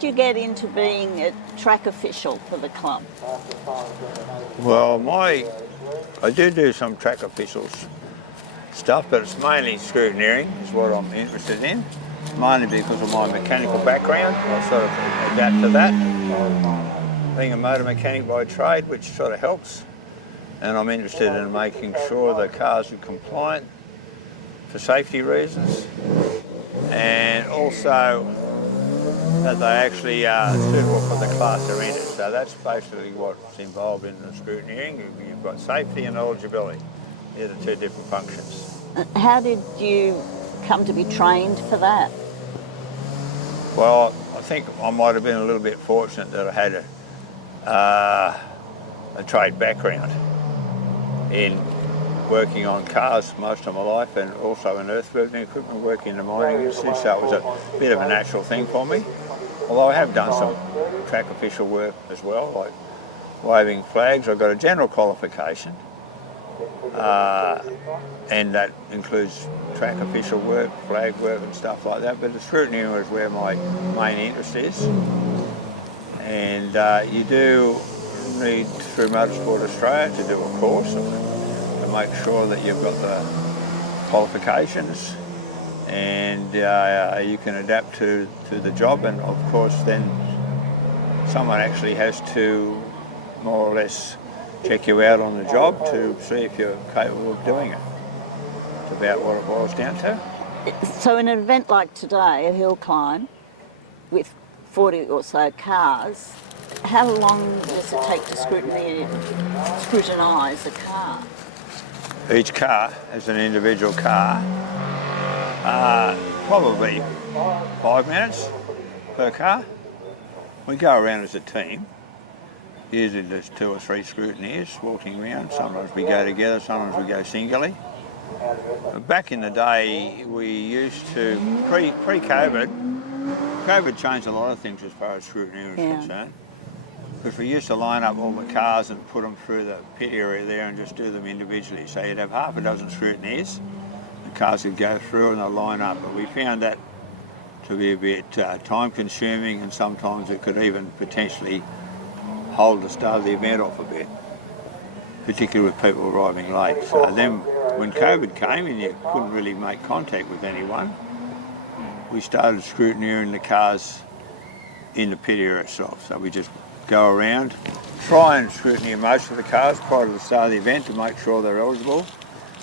did you get into being a track official for the club? Well, I do some track officials stuff, but it's mainly scrutineering is what I'm interested in, mainly because of my mechanical background. I sort of adapt to that. Being a motor mechanic by trade, which sort of helps, and I'm interested in making sure the cars are compliant for safety reasons, and also that they actually are suitable for the class they're in. So that's basically what's involved in the scrutineering. You've got safety and eligibility. They're the two different functions. How did you come to be trained for that? Well, I think I might have been a little bit fortunate that I had a trade background in working on cars most of my life, and also in earthmoving equipment, working in the mining industry, so it was a bit of a natural thing for me. Although I have done some track official work as well, like waving flags. I've got a general qualification, and that includes track official work, flag work and stuff like that, but the scrutiny is where my main interest is. And you do need, through Motorsport Australia, to do a course to make sure that you've got the qualifications and you can adapt to the job. And of course then someone actually has to more or less check you out on the job to see if you're capable of doing it. It's about what it boils down to. So an event like today, a hill climb with 40 or so cars, how long does it take to scrutinise a car? Each car is an individual car, probably 5 minutes per car. We go around as a team. Usually there's 2 or 3 scrutineers walking around. Sometimes we go together, sometimes we go singly. Back in the day, we used to, pre-COVID, COVID changed a lot of things as far as scrutineering is concerned. Because we used to line up all the cars and put them through the pit area there and just do them individually. So you'd have half a dozen scrutineers, the cars would go through and they'll line up. But we found that to be a bit time consuming, and sometimes it could even potentially hold the start of the event off a bit, particularly with people arriving late. So then when COVID came and you couldn't really make contact with anyone, we started scrutineering the cars in the pit area itself. So we just go around, try and scrutineer most of the cars prior to the start of the event to make sure they're eligible,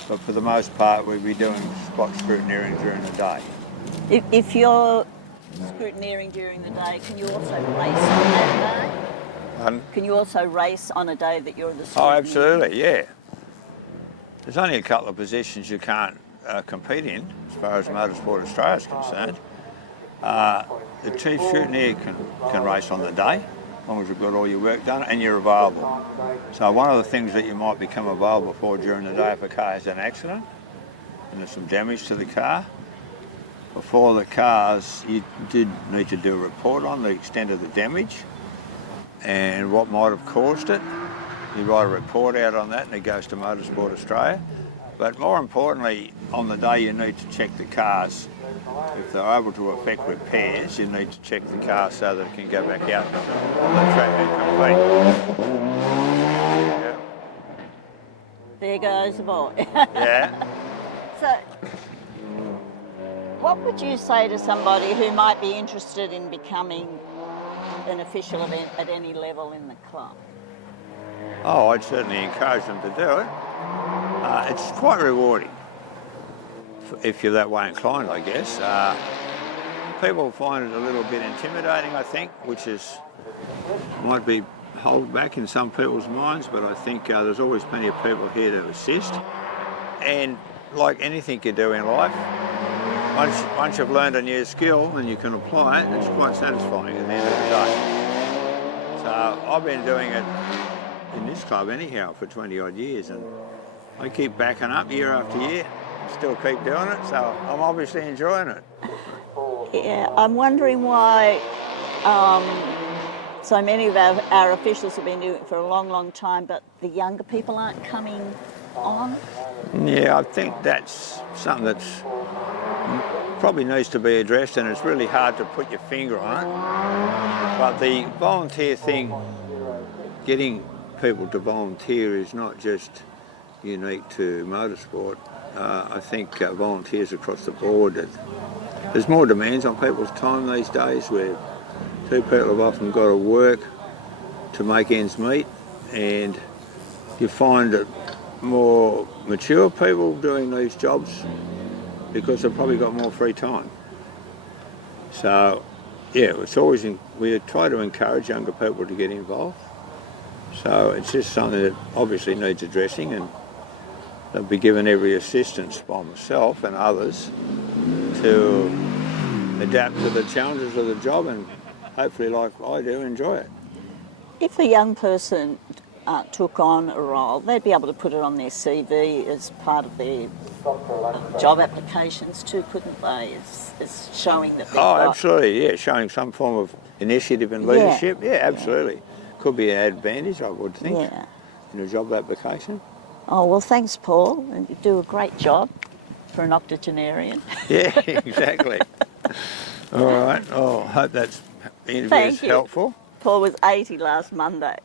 but for the most part we'd be doing spot scrutineering during the day. If you're scrutineering during the day, can you also race on that day? Pardon? Can you also race on a day that you're the scrutineer? Oh, absolutely, yeah. There's only a couple of positions you can't compete in as far as Motorsport Australia is concerned. The chief scrutineer can race on the day, as long as you've got all your work done and you're available. So one of the things that you might become available for during the day if a car has an accident and there's some damage to the car, before the cars you did need to do a report on the extent of the damage and what might have caused it. You write a report out on that and it goes to Motorsport Australia. But more importantly, on the day you need to check the cars. If they're able to effect repairs, you need to check the car so that it can go back out on the track and complete. Yeah. There goes the boy. Yeah. So, what would you say to somebody who might be interested in becoming an official event at any level in the club? Oh, I'd certainly encourage them to do it. It's quite rewarding, if you're that way inclined, I guess. People find it a little bit intimidating, I think, which might be held back in some people's minds, but I think there's always plenty of people here to assist. And like anything you do in life, once you've learned a new skill and you can apply it, it's quite satisfying at the end of the day. So I've been doing it in this club anyhow for 20 odd years, and I keep backing up year after year, still keep doing it, so I'm obviously enjoying it. Yeah, I'm wondering why so many of our officials have been doing it for a long, long time, but the younger people aren't coming on. Yeah, I think that's something that's probably needs to be addressed, and it's really hard to put your finger on it. But the volunteer thing, getting people to volunteer is not just unique to motorsport. I think volunteers across the board, there's more demands on people's time these days, where two people have often got to work to make ends meet, and you find that more mature people doing these jobs because they've probably got more free time. So yeah, we try to encourage younger people to get involved. So it's just something that obviously needs addressing, and they'll be given every assistance by myself and others to adapt to the challenges of the job, and hopefully, like I do, enjoy it. If a young person took on a role, they'd be able to put it on their CV as part of their job applications too, couldn't they? As showing that they've got... absolutely, yeah, showing some form of initiative and leadership. Yeah, absolutely. Yeah. Could be an advantage, I would think, in a job application. Oh, well, thanks, Paul. And you do a great job for an octogenarian. Yeah, exactly. All right. Oh, I hope that's interview is helpful. Paul was 80 last Monday.